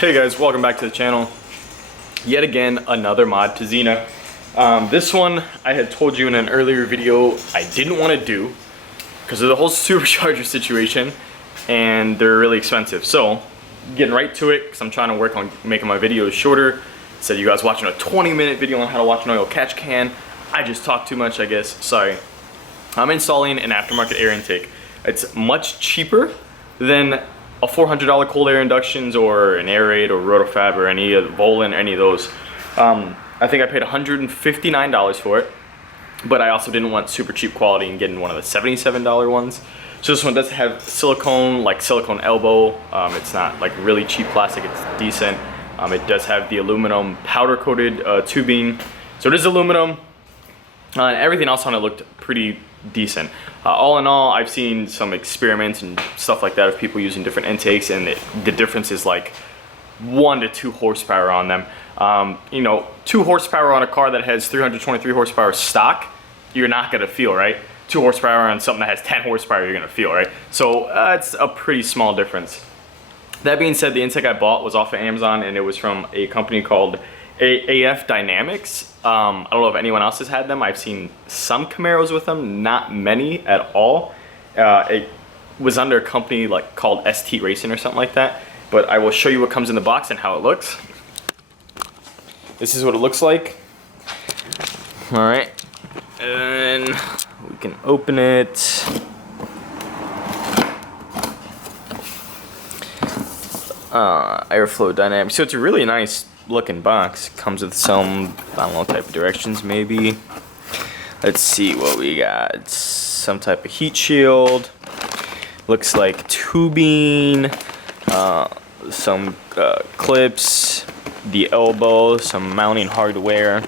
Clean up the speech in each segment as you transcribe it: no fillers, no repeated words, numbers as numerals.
Hey guys, welcome back to the channel. Yet again, another mod to Xena. This one, I had told you in an earlier video, I didn't want to do because of the whole supercharger situation, and they're really expensive. So, getting right to it, because I'm trying to work on making my videos shorter. Instead of you guys watching a 20-minute video on how to watch an oil catch can, I just talk too much, I guess. Sorry. I'm installing an aftermarket air intake. It's much cheaper than a $400 cold air inductions or an Air Raid or Rotofab or any of Volin, any of those. I think I paid $159 for it, but I also didn't want super cheap quality and getting one of the $77 ones. So this one does have silicone, like silicone elbow. It's not like really cheap plastic, it's decent. It does have the aluminum powder coated tubing. So it is aluminum. And everything else on it looked pretty decent. All in all, I've seen some experiments and stuff like that of people using different intakes, and the difference is like 1 to 2 horsepower on them. You know, 2 horsepower on a car that has 323 horsepower stock, you're not gonna feel, right? 2 horsepower on something that has 10 horsepower, you're gonna feel, right? So it's a pretty small difference. That being said, the intake I bought was off of Amazon, and it was from a company called AF Dynamics. I don't know if anyone else has had them. I've seen some Camaros with them, not many at all. It was under a company like called ST Racing or something like that. But I will show you what comes in the box and how it looks. This is what it looks like. All right, and we can open it. Airflow dynamics. So it's a really nice looking box. Comes with some, I don't know, type of directions maybe. Let's see what we got. Some type of heat shield. Looks like tubing. Some clips. The elbow. Some mounting hardware.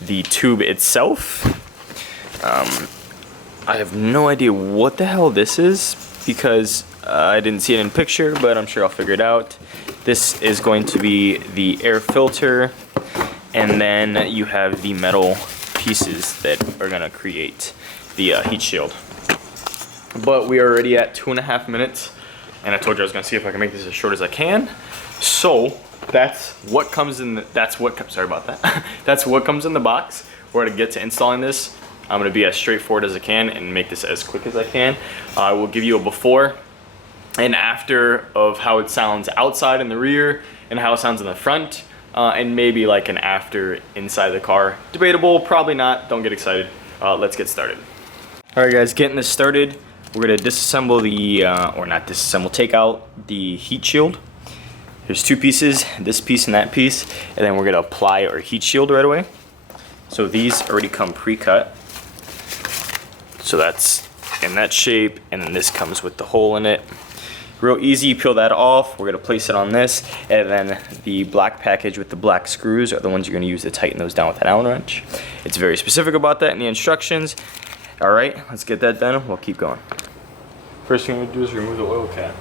The tube itself. I have no idea what the hell this is because I didn't see it in picture, but I'm sure I'll figure it out. This is going to be the air filter, and then you have the metal pieces that are gonna create the heat shield. But we are already at 2.5 minutes, and I told you I was gonna see if I can make this as short as I can. So that's what comes in. Sorry about that. That's what comes in the box. We're gonna get to installing this. I'm gonna be as straightforward as I can and make this as quick as I can. I will give you a before and after of how it sounds outside in the rear and how it sounds in the front, and maybe like an after inside the car. Debatable, probably not, don't get excited. Let's get started. All right guys, getting this started, we're gonna disassemble the, or not disassemble, take out the heat shield. There's 2 pieces, this piece and that piece, and then we're gonna apply our heat shield right away. So these already come pre-cut. So that's in that shape, and then this comes with the hole in it. Real easy, peel that off. We're gonna place it on this, and then the black package with the black screws are the ones you're gonna use to tighten those down with an Allen wrench. It's very specific about that in the instructions. All right, let's get that done. We'll keep going. First thing we're gonna do is remove the oil cap.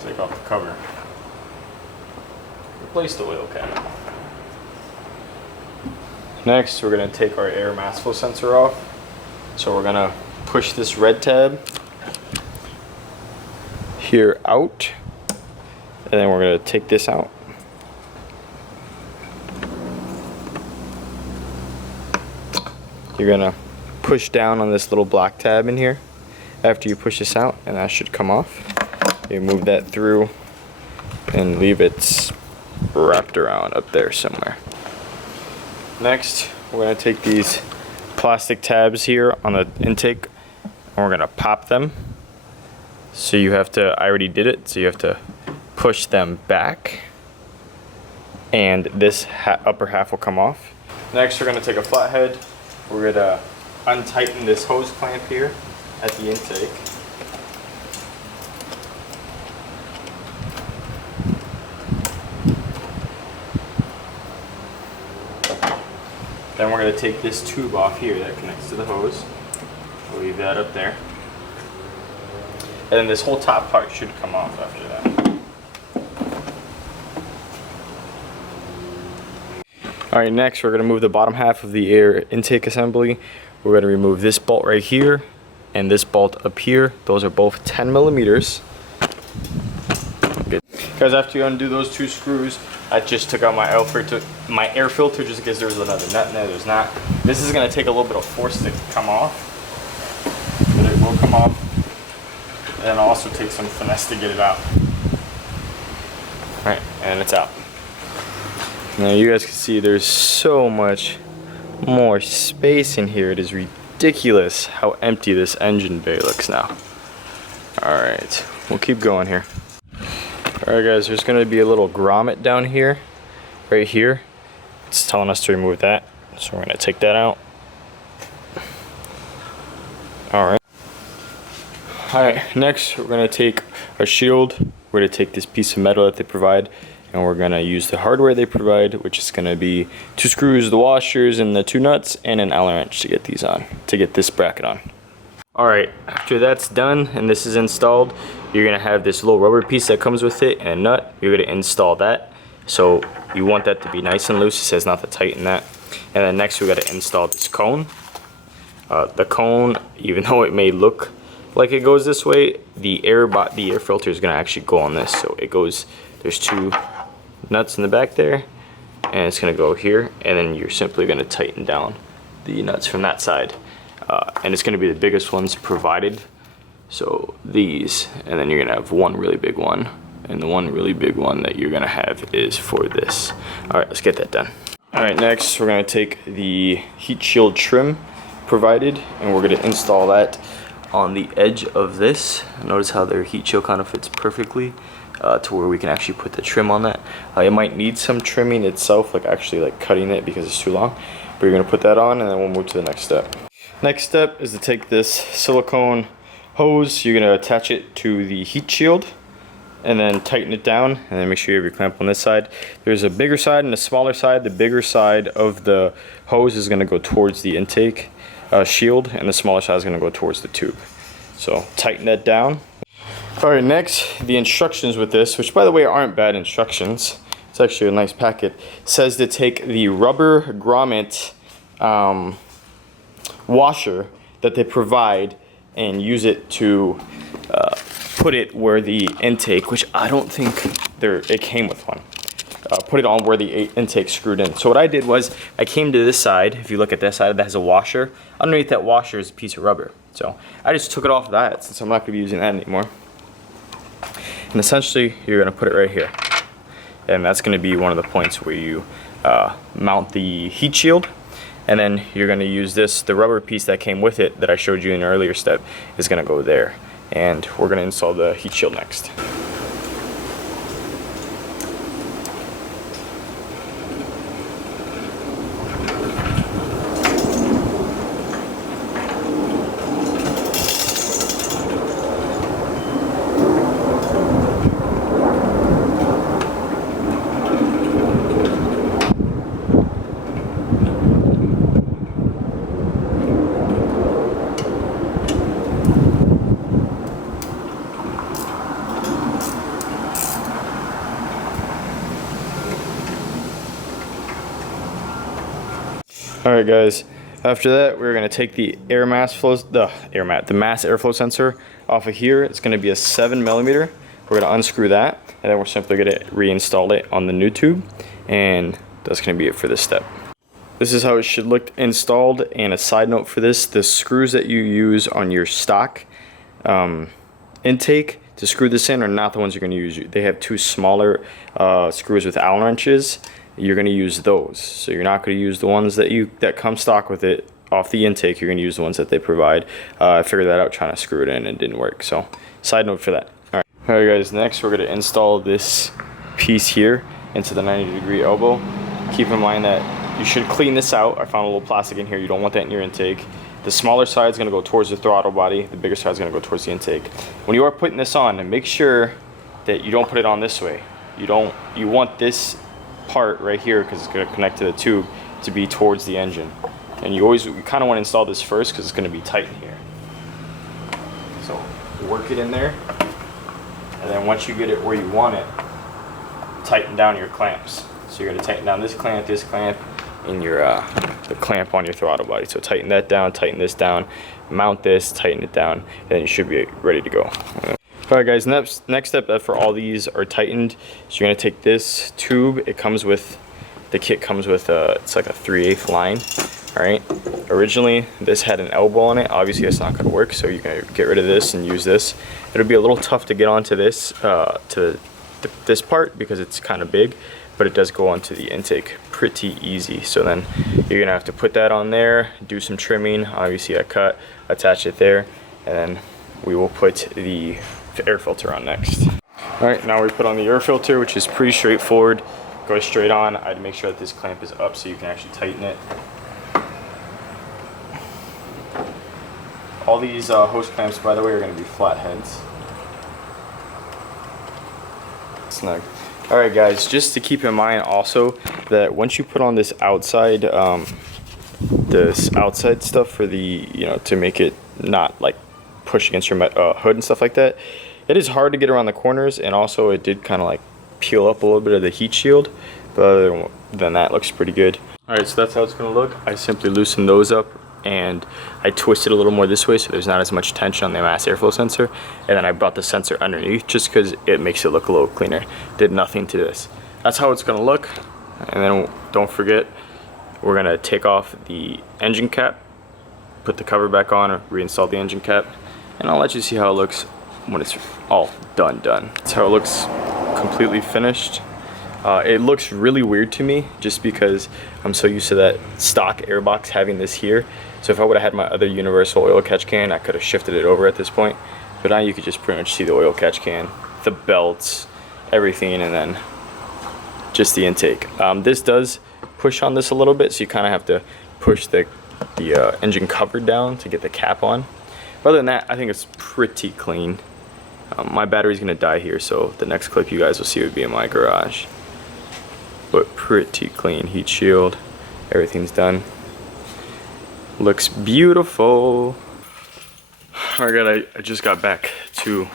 Take off the cover. Replace the oil cap. Next, we're gonna take our air mass flow sensor off. So we're gonna push this red tab here out, and then we're gonna take this out. You're gonna push down on this little black tab in here after you push this out, and that should come off. You move that through and leave it wrapped around up there somewhere. Next, we're gonna take these plastic tabs here on the intake, and we're gonna pop them. So you have to, I already did it, so you have to push them back, and this upper half will come off. Next, we're gonna take a flathead. We're gonna untighten this hose clamp here at the intake. Then we're going to take this tube off here that connects to the hose. We'll leave that up there. And then this whole top part should come off after that. Alright, next we're going to move the bottom half of the air intake assembly. We're going to remove this bolt right here and this bolt up here. Those are both 10 millimeters. Guys, after you undo those 2 screws, I just took out my air filter just in case there was another nut in there. There's not. This is going to take a little bit of force to come off, but it will come off. And it'll also take some finesse to get it out. Alright, and it's out. Now you guys can see there's so much more space in here. It is ridiculous how empty this engine bay looks now. Alright, we'll keep going here. Alright guys, there's going to be a little grommet down here, right here. It's telling us to remove that, so we're going to take that out. Alright. Alright, next we're going to take our shield. We're going to take this piece of metal that they provide, and we're going to use the hardware they provide, which is going to be 2 screws, the washers, and the 2 nuts, and an Allen wrench to get these on, to get this bracket on. Alright, after that's done and this is installed, you're going to have this little rubber piece that comes with it and a nut. You're going to install that. So you want that to be nice and loose. It says not to tighten that. And then next we got to install this cone. The cone, even though it may look like it goes this way, the air filter is going to actually go on this. So it goes, there's 2 nuts in the back there, and it's going to go here, and then you're simply going to tighten down the nuts from that side. And it's going to be the biggest ones provided, so these, and then you're going to have one really big one, and the one really big one that you're going to have is for this. Alright, let's get that done. Alright, next we're going to take the heat shield trim provided, and we're going to install that on the edge of this. Notice how their heat shield kind of fits perfectly to where we can actually put the trim on that. It might need some trimming itself, like actually like cutting it because it's too long, but you're going to put that on, and then we'll move to the next step. Next step is to take this silicone hose. You're going to attach it to the heat shield and then tighten it down, and then make sure you have your clamp on this side. There's a bigger side and a smaller side. The bigger side of the hose is going to go towards the intake shield, and the smaller side is going to go towards the tube. So tighten that down. Alright, next, the instructions with this, which by the way aren't bad instructions. It's actually a nice packet. It says to take the rubber grommet washer that they provide and use it to put it where the intake, which I don't think it came with one. Put it on where the intake screwed in. So what I did was I came to this side. If you look at this side, that has a washer. Underneath that washer is a piece of rubber. So I just took it off of that since I'm not going to be using that anymore. And essentially you're going to put it right here. And that's going to be one of the points where you mount the heat shield. And then you're going to use this, the rubber piece that came with it that I showed you in an earlier step is going to go there. And we're going to install the heat shield next. Alright guys, after that we're going to take the mass airflow sensor off of here. It's going to be a 7mm. We're going to unscrew that, and then we're simply going to reinstall it on the new tube, and that's going to be it for this step. This is how it should look installed. And a side note for this, the screws that you use on your stock intake to screw this in are not the ones you're going to use. They have 2 smaller screws with Allen wrenches. You're going to use those. So you're not going to use the ones that come stock with it off the intake. You're going to use the ones that they provide. I figured that out trying to screw it in and it didn't work. So side note for that. Alright guys, next we're going to install this piece here into the 90-degree elbow. Keep in mind that you should clean this out. I found a little plastic in here. You don't want that in your intake. The smaller side is going to go towards the throttle body. The bigger side is going to go towards the intake. When you are putting this on, make sure that you don't put it on this way. You want this part right here, because it's going to connect to the tube, to be towards the engine. And you kind of want to install this first because it's going to be tight in here. So work it in there, and then once you get it where you want it, tighten down your clamps. So you're going to tighten down this clamp, and the clamp on your throttle body. So tighten that down, tighten this down, mount this, tighten it down, and then you should be ready to go. Alright guys, next step for all these are tightened. So you're going to take this tube. It comes with, the kit comes with it's like a 3/8 line. Alright, originally this had an elbow on it. Obviously that's not going to work, so you're going to get rid of this and use this. It'll be a little tough to get onto this, this part because it's kind of big, but it does go onto the intake pretty easy. So then you're going to have to put that on there, do some trimming, obviously a cut, attach it there, and then we will put the air filter on next. Alright, now we put on the air filter, which is pretty straightforward. Goes straight on. I'd make sure that this clamp is up so you can actually tighten it. All these hose clamps, by the way, are going to be flat heads. Snug. Alright guys, just to keep in mind also that once you put on this outside stuff for the, you know, to make it not like push against your hood and stuff like that, it is hard to get around the corners, and also it did kind of like peel up a little bit of the heat shield, but other than that, looks pretty good. Alright, so that's how it's going to look. I simply loosen those up and I twist it a little more this way so there's not as much tension on the mass airflow sensor, and then I brought the sensor underneath just because it makes it look a little cleaner. Did nothing to this. That's how it's going to look. And then don't forget, we're going to take off the engine cap, put the cover back on, or reinstall the engine cap, and I'll let you see how it looks when it's all done. That's how it looks completely finished. It looks really weird to me just because I'm so used to that stock airbox having this here. So if I would have had my other universal oil catch can, I could have shifted it over at this point. But now you could just pretty much see the oil catch can, the belts, everything, and then just the intake. This does push on this a little bit, so you kind of have to push the engine cover down to get the cap on. Other than that, I think it's pretty clean. My battery's gonna die here, so the next clip you guys will see would be in my garage. But pretty clean. Heat shield, everything's done. Looks beautiful. Alright, I just got back to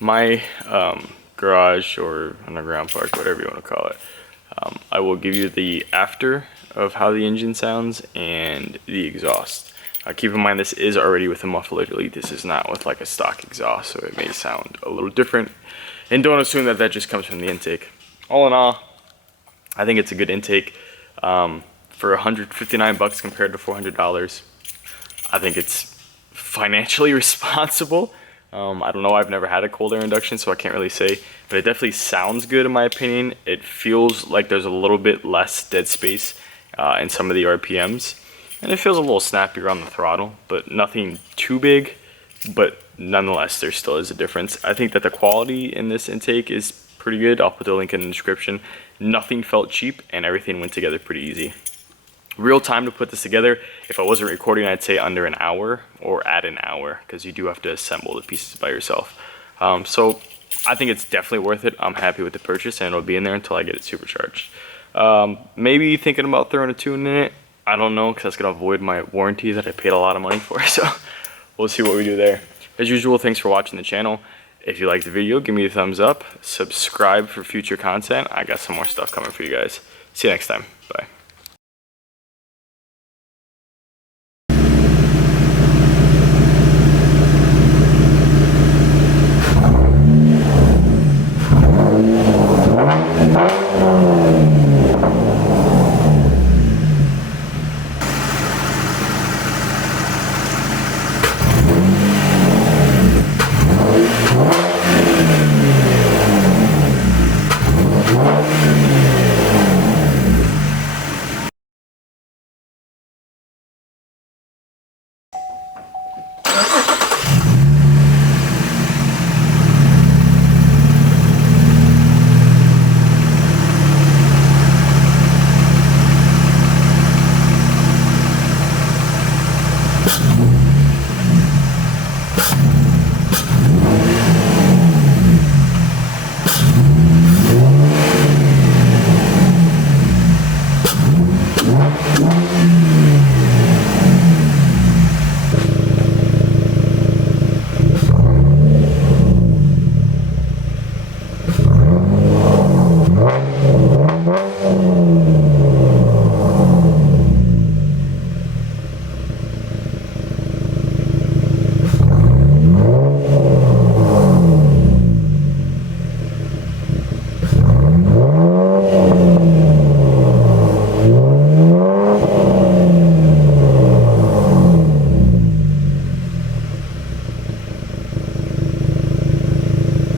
my garage or underground park, whatever you want to call it. I will give you the after of how the engine sounds and the exhaust. Keep in mind this is already with a muffler delete. This is not with like a stock exhaust, so it may sound a little different. And don't assume that that just comes from the intake. All in all, I think it's a good intake. For $159 compared to $400, I think it's financially responsible. I don't know, I've never had a cold air induction, so I can't really say, but it definitely sounds good in my opinion. It feels like there's a little bit less dead space in some of the RPMs, and it feels a little snappier on the throttle, but nothing too big, but nonetheless, there still is a difference. I think that the quality in this intake is pretty good. I'll put the link in the description. Nothing felt cheap, and everything went together pretty easy. Real time to put this together, if I wasn't recording, I'd say under an hour or at an hour, because you do have to assemble the pieces by yourself. So I think it's definitely worth it. I'm happy with the purchase, and it'll be in there until I get it supercharged. Maybe thinking about throwing a tune in it. I don't know, because that's going to avoid my warranty that I paid a lot of money for, so we'll see what we do there. As usual, thanks for watching the channel. If you liked the video, give me a thumbs up, subscribe for future content. I got some more stuff coming for you guys. See you next time. Bye.